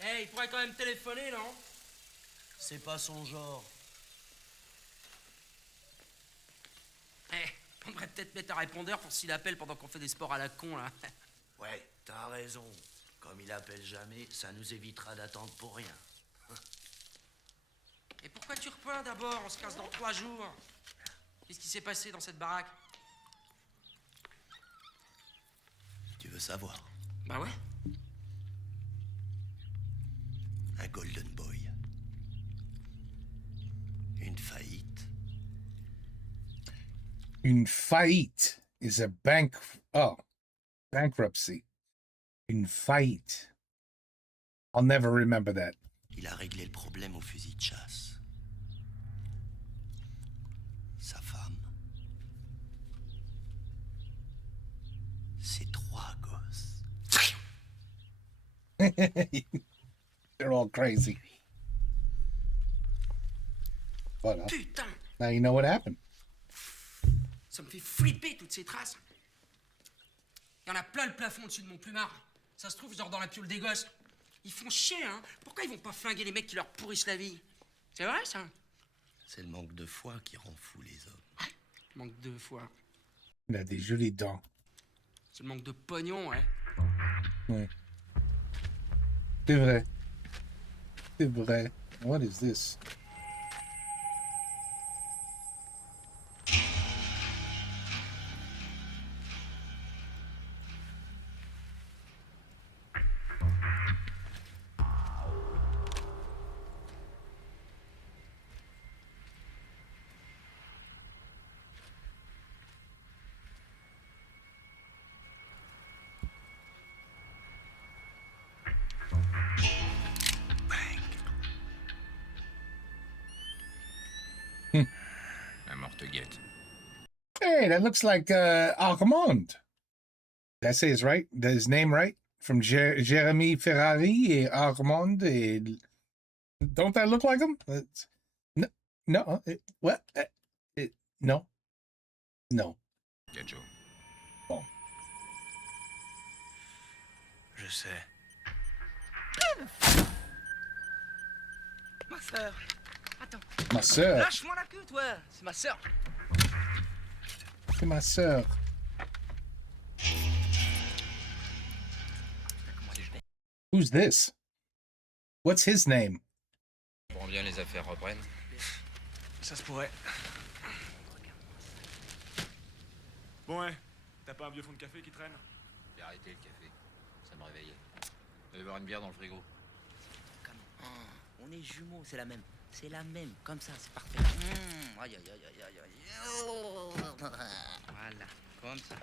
Eh, il pourrait quand même téléphoner, non? C'est pas son genre. Eh, on devrait peut-être mettre un répondeur pour s'il appelle pendant qu'on fait des sports à la con, là. Ouais, t'as raison. Comme il appelle jamais, ça nous évitera d'attendre pour rien. Et pourquoi tu repeins d'abord? On se casse dans 3 jours. Qu'est-ce qui s'est passé dans cette baraque? Tu veux savoir? Bah ouais. Un Golden Boy. Une faillite. Une faillite is a bankruptcy. Une faillite. I'll never remember that. Il a réglé le problème au fusil de chasse. Sa femme. Ses 3 gosses. They're all crazy. But Putain, now you know what happened. ça me fait flipper toutes ces traces. Il y en a plein le plafond au-dessus de mon plumard. Ça se trouve genre dans la piole des gosses. Ils font chier, hein. Pourquoi ils vont pas flinguer les mecs qui leur pourrissent la vie? C'est vrai, ça? C'est le manque de foi qui rend fou les hommes. Manque de foi. Il a des jolies dents. C'est le manque de pognon, ouais. Ouais. C'est vrai. C'est vrai. What is this? La mort te guette. Hey, that looks like Armand. Did I say his name right? From Jeremy Ferrari et Armand. Don't that look like him? No. What? No. No. Gadjo. Bon. Je sais. Ma sœur. Attends. Ma sœur. Lâche-moi la queue, toi. C'est ma sœur. C'est ma sœur. Who's this? What's his name? Bon, bien, les affaires reprennent. Ça se pourrait. Bon, ouais. T'as pas un vieux fond de café qui traîne? J'ai arrêté le café. Ça me réveillait. Je vais boire une bière dans le frigo. On est jumeaux, c'est la même. C'est la même, comme ça, c'est parfait. Aïe, aïe, aïe, aïe, aïe, aïe. Voilà, comme ça.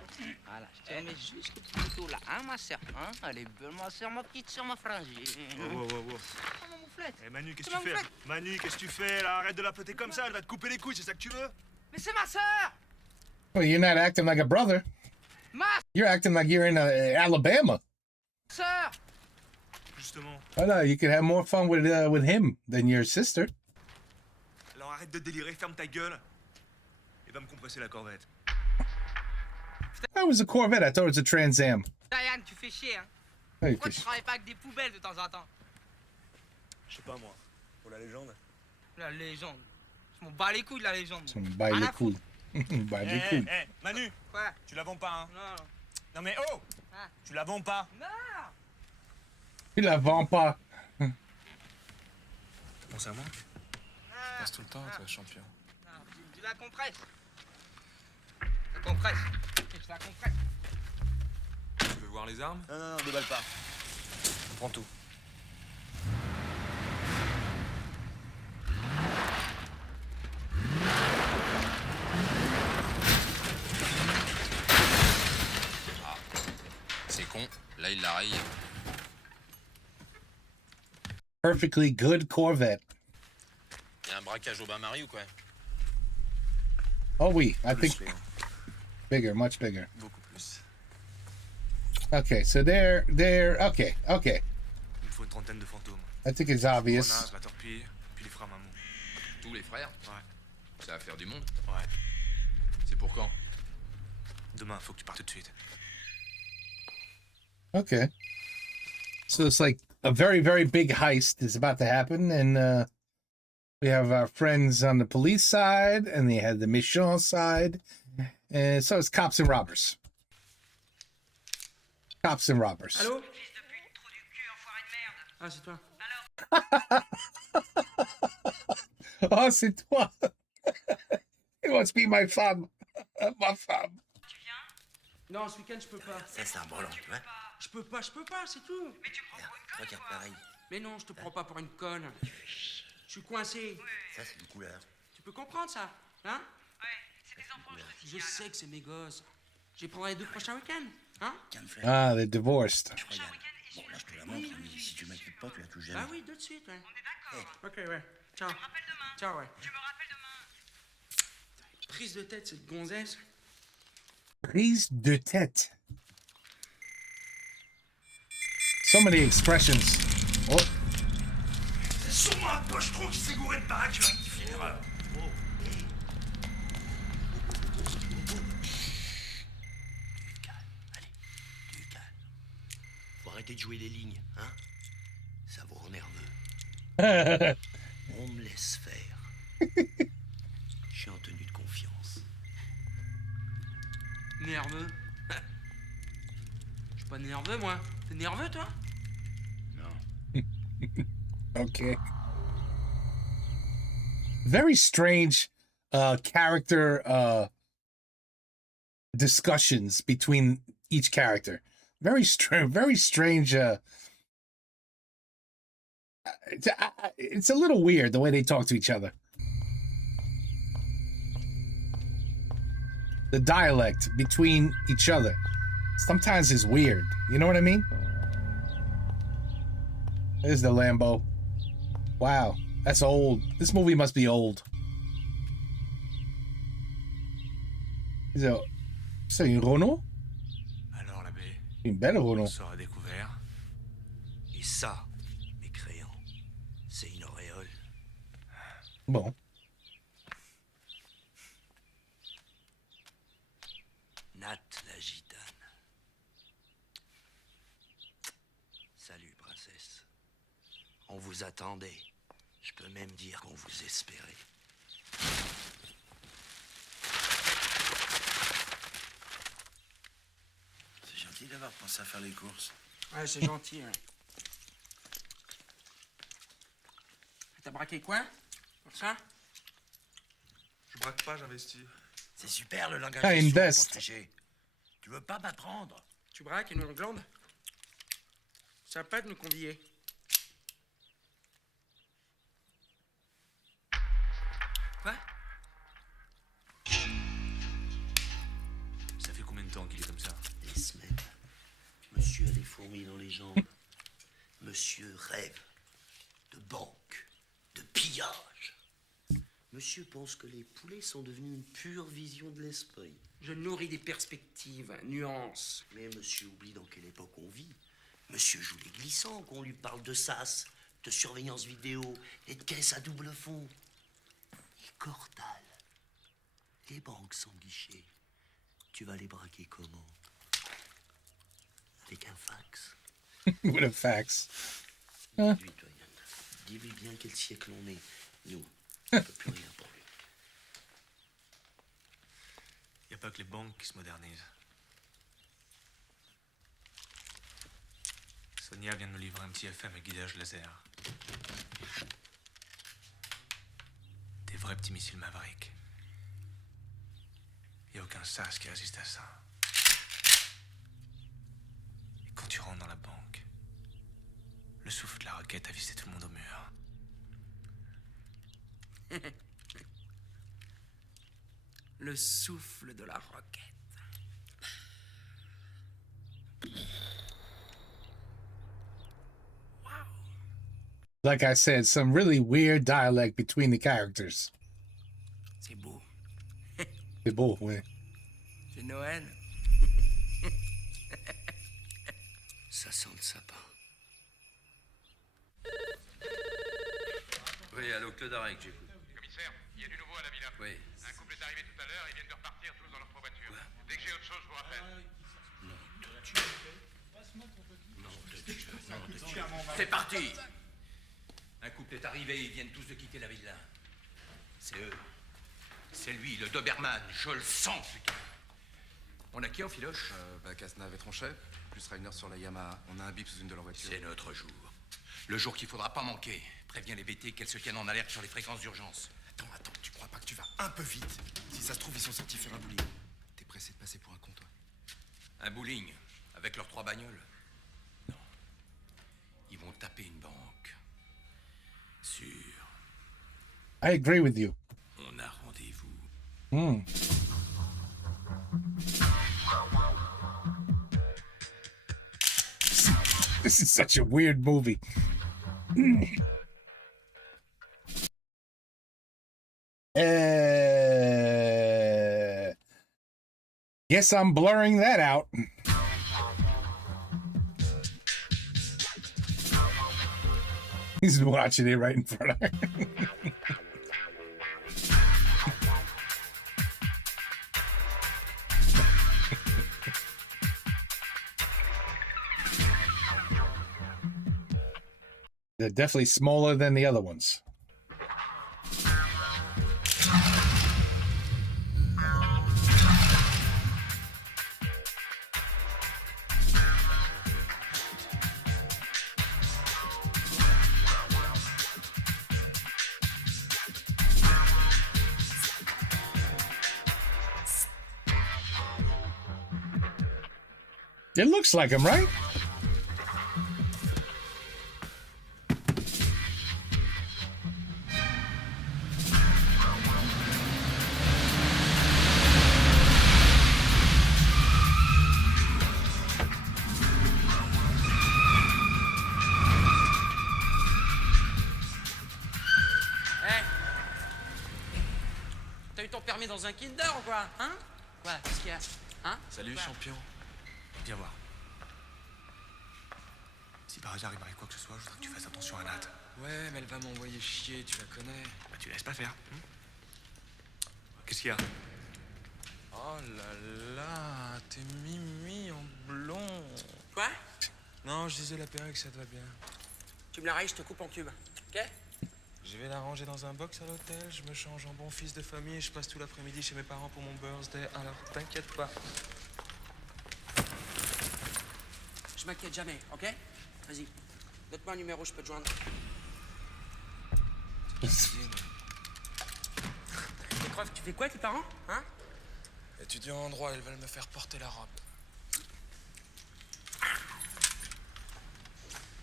Voilà, je te remets juste le petit couteau là, hein, ma sœur. Hein? Elle est belle, ma sœur, ma petite sœur, ma frangine. Wow. Oh, ma mouflette. Eh Manu, qu'est-ce C'est que tu ma fais? mouflette. Manu, qu'est-ce que tu fais là? Arrête de la peter comme ça, elle va te couper les couilles, c'est ça que tu veux? Mais c'est ma sœur. Well, you're not acting like a brother. Ma You're acting like you're in Alabama. sœur. Justement. Oh no, you could have more fun with him than your sister. Alors arrête de délirer, ferme ta gueule. Et va me compresser la corvette. That was a Corvette. I thought it was a Trans Am. Diane, tu fais chier, hein. Hey, Pourquoi tu travailles pas avec des poubelles de temps en temps? Je sais pas moi. Pour la légende. La légende. Je m'en bats les couilles de la légende. Some buy Rien the à cool. foutre. Buy the cool. Manu, Quoi? tu la vends pas, hein? Non. Non mais oh! Ah. Tu la vends pas? Non. Il la vend pas. Bon, ça manque. Ah. Passe tout le temps, toi, champion. Non, tu la compresses. La compresse. Je la compresse. Tu veux voir les armes? Non, déballe pas. On prend tout. C'est con. Là, il la raye. Perfectly good Corvette. Il y a un braquage au bain-marie ou quoi? Oh oui, I think Plus, bigger, much bigger. beaucoup plus. Okay, so they're okay. Il me faut une trentaine de fantômes. I think it's Grenade, obvious. la torpille, puis les frères Mamou. Tous les frères? Ouais. Ça va faire du monde. Ouais. C'est pour quand? Demain, faut que tu partes tout de suite. Okay. So it's like a very, very big heist is about to happen, and we have our friends on the police side, and they have the méchant side, and so it's cops and robbers. Cops and robbers. Allô? Ah, c'est toi. Oh, c'est toi. It must be my femme. Ma femme. Non, ce week-end, je peux pas. Ça, c'est un brelan, tu vois. Je peux pas, c'est tout. Regarde pareil. Mais non, je te prends pas pour une conne. Je suis coincé. Ça, c'est une couleur. Tu peux comprendre ça, hein? Je sais que c'est mes gosses. Je les prendrai les 2 prochains week-ends, hein? Ah, they're divorced. Regarde. Bon, là, je te la montre, mais si tu m'inquiètes pas, tu la touches jamais. Ah oui, de suite, ouais. On est d'accord. Ok, ouais. Ciao. Ciao, ouais. Tu me rappelles demain. Prise de tête, cette gonzesse. Prise de tête. So many expressions. Oh, C'est sûrement un pochetron qui s'est gouré de baraque, tu vas rectifier l'erreur. Oh, hé. Du calme, allez, du calme. Faut arrêter de jouer les lignes, hein? Ça vous rend nerveux. On me laisse faire. Je suis en tenue de confiance. Nerveux. Je suis pas nerveux, moi. T'es nerveux, toi? Non. okay. Very strange character discussions between each character. Very strange. It's a little weird the way they talk to each other. The dialect between each other sometimes is weird. You know what I mean? There's the Lambo. Wow, that's old. This movie must be old. C'est une Renault? Alors, l'abbé, Une belle on Renault. sera découvert. Et ça, mes créants, c'est une auréole. Bon. Nat la gitane. Salut, princesse. On vous attendait. Je peux même dire qu'on vous espérait. C'est gentil d'avoir pensé à faire les courses. Ouais, c'est gentil, ouais. T'as braqué quoi? Pour ça? Je braque pas, j'investis. C'est super le langage Ah, des sourds pour invest. tricher. Tu veux pas m'apprendre? Tu braques et nous on glande? Sympa de nous convier. Quoi? Ça fait combien de temps qu'il est comme ça? Des semaines. Monsieur a des fourmis dans les jambes. Monsieur rêve de banque, de pillage. Monsieur pense que les poulets sont devenus une pure vision de l'esprit. Je nourris des perspectives, nuances. Mais monsieur oublie dans quelle époque on vit. Monsieur joue les glissants qu'on lui parle de sas, de surveillance vidéo et de caisse à double fond. Et Cordal, les banques sans guichet, tu vas les braquer comment? Avec un fax. With a fax. Dis-lui, toi, Yann. Dis-lui bien quel siècle on est. Nous, on ne peut plus rien pour lui. Y a pas que les banques qui se modernisent. Sonia vient de me livrer un petit FM à guidage laser. Des vrais petits missiles Maverick. Y a aucun sas qui résiste à ça. Et quand tu rentres dans la banque, le souffle de la roquette a vissé tout le monde au mur. Le souffle de la roquette. Like I said, some really weird dialect between the characters. C'est beau. C'est beau, ouais. C'est Noël. Ça sent le sapin. Oui, allô, Claude Arec, j'écoute. Commissaire, il y a du nouveau à la villa. Oui. Un couple est arrivé tout à l'heure, ils viennent de repartir tous dans leur voiture. Dès que j'ai autre chose, je vous rappelle. Non, de Dieu. C'est parti. Un couple est arrivé, ils viennent tous de quitter la villa. C'est eux. C'est lui, le Doberman, je le sens, putain. On a qui en filoche? Cazenave et Tronchet, plus Reiner sur la Yamaha. On a un bip sous une de leurs voitures. C'est notre jour. Le jour qu'il faudra pas manquer. Préviens les BT qu'elles se tiennent en alerte sur les fréquences d'urgence. Attends, tu crois pas que tu vas un peu vite? Si ça se trouve, ils sont sortis faire un bowling. T'es pressé de passer pour un con, toi? Un bowling, avec leurs 3 bagnoles? Non. Ils vont taper une banque. Sûr. I agree with you. On a rendez-vous. Hmm. This is such a weird movie. Guess I'm blurring that out. He's watching it right in front of her. They're definitely smaller than the other ones. It looks like him, right? T'as eu ton permis dans un Kinder ou quoi? Hein? Quoi? Qu'est-ce qu'il y a? Hein? Salut, Quoi? champion. Viens voir. Si par hasard il m'arrive quoi que ce soit, je voudrais que tu fasses attention à Nat. Ouais, mais elle va m'envoyer chier, tu la connais. Bah, tu laisses pas faire. Qu'est-ce qu'il y a? Oh là là, t'es mimi en blond. Quoi? Non, je disais la perruque, ça te va bien. Tu me la rayes, je te coupe en cubes. Ok? Je vais la ranger dans un box à l'hôtel, je me change en bon fils de famille et je passe tout l'après-midi chez mes parents pour mon birthday. Alors, t'inquiète pas. Je m'inquiète jamais, ok? Vas-y. Donne-moi un numéro, je peux te joindre. Les profs, tu fais quoi, tes parents? Hein? Étudiant en droit, ils veulent me faire porter la robe.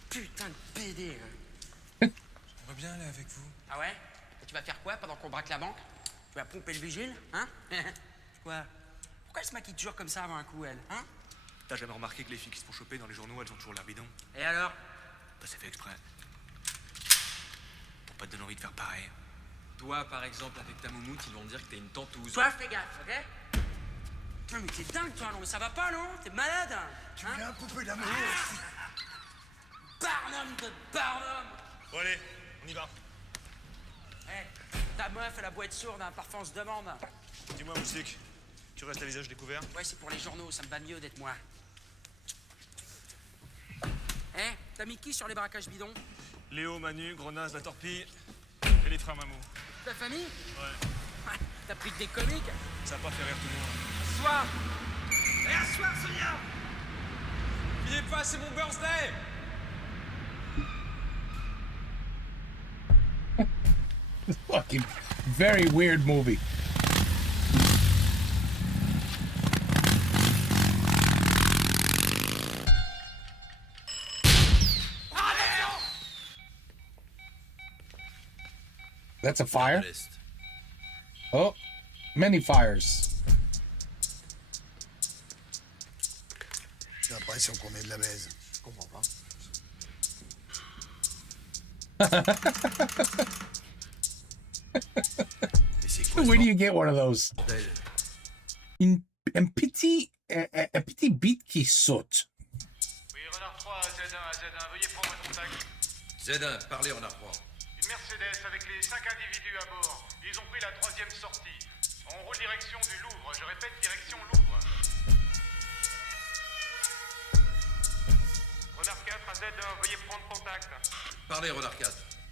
Putain de PD, hein. J'aimerais bien aller avec vous. Ah ouais? Et tu vas faire quoi pendant qu'on braque la banque? Tu vas pomper le vigile, hein? Quoi? Pourquoi elle se maquille toujours comme ça avant un coup, elle, hein? T'as jamais remarqué que les filles qui se font choper dans les journaux, elles ont toujours l'air bidon? Et alors? Bah, c'est fait exprès. Pour pas te donner envie de faire pareil. Toi, par exemple, avec ta moumoute, ils vont dire que t'es une tentouse. Toi, fais gaffe, ok? Putain, mais t'es dingue, toi, non? Mais ça va pas, non? T'es malade, hein? Tu viens couper la main. Barnum de Barnum! Bon, allez, on y va. Eh, ta meuf, elle a beau être sourde, hein, parfois on se demande. Dis-moi, Moustique, tu restes à visage découvert? Ouais, c'est pour les journaux, ça me va mieux d'être moi. Eh, t'as mis qui sur les braquages bidons? Léo, Manu, Grenasse, la torpille et les frères Mamou. Ta famille? Ouais. T'as pris que des comiques? Ça a pas fait rire tout le monde. Assoir! Eh, assoir, Sonia! N'oubliez pas, c'est mon birthday! Fucking very weird movie. That's a fire? Oh, many fires. J'ai l'impression qu'on est de la baise. Je comprends pas. Mais c'est quoi Where do you get one of those? bordel? Un petit beat qui saute. Oui, Renard 3 à Z1, veuillez prendre contact. Z1, parlez en A3. Une Mercedes avec les 5 individus à bord. Ils ont pris la 3e sortie. On roule direction du Louvre. Je répète, direction Louvre. Renard 4 à Z, veuillez prendre contact. Parlez, Renard 4.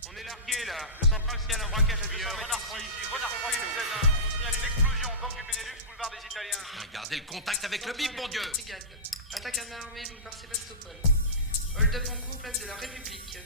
On est largué là. Le central signale un braquage à 200 mètres Renard 3 ici. ici, Renard 3 sur Z1. On signale une explosion au banque du Benelux, boulevard des Italiens. Gardez le contact avec le bip, mon Dieu. Brigade. Attaque à main armée, boulevard Sébastopol. Hold-up en cours, place de la République.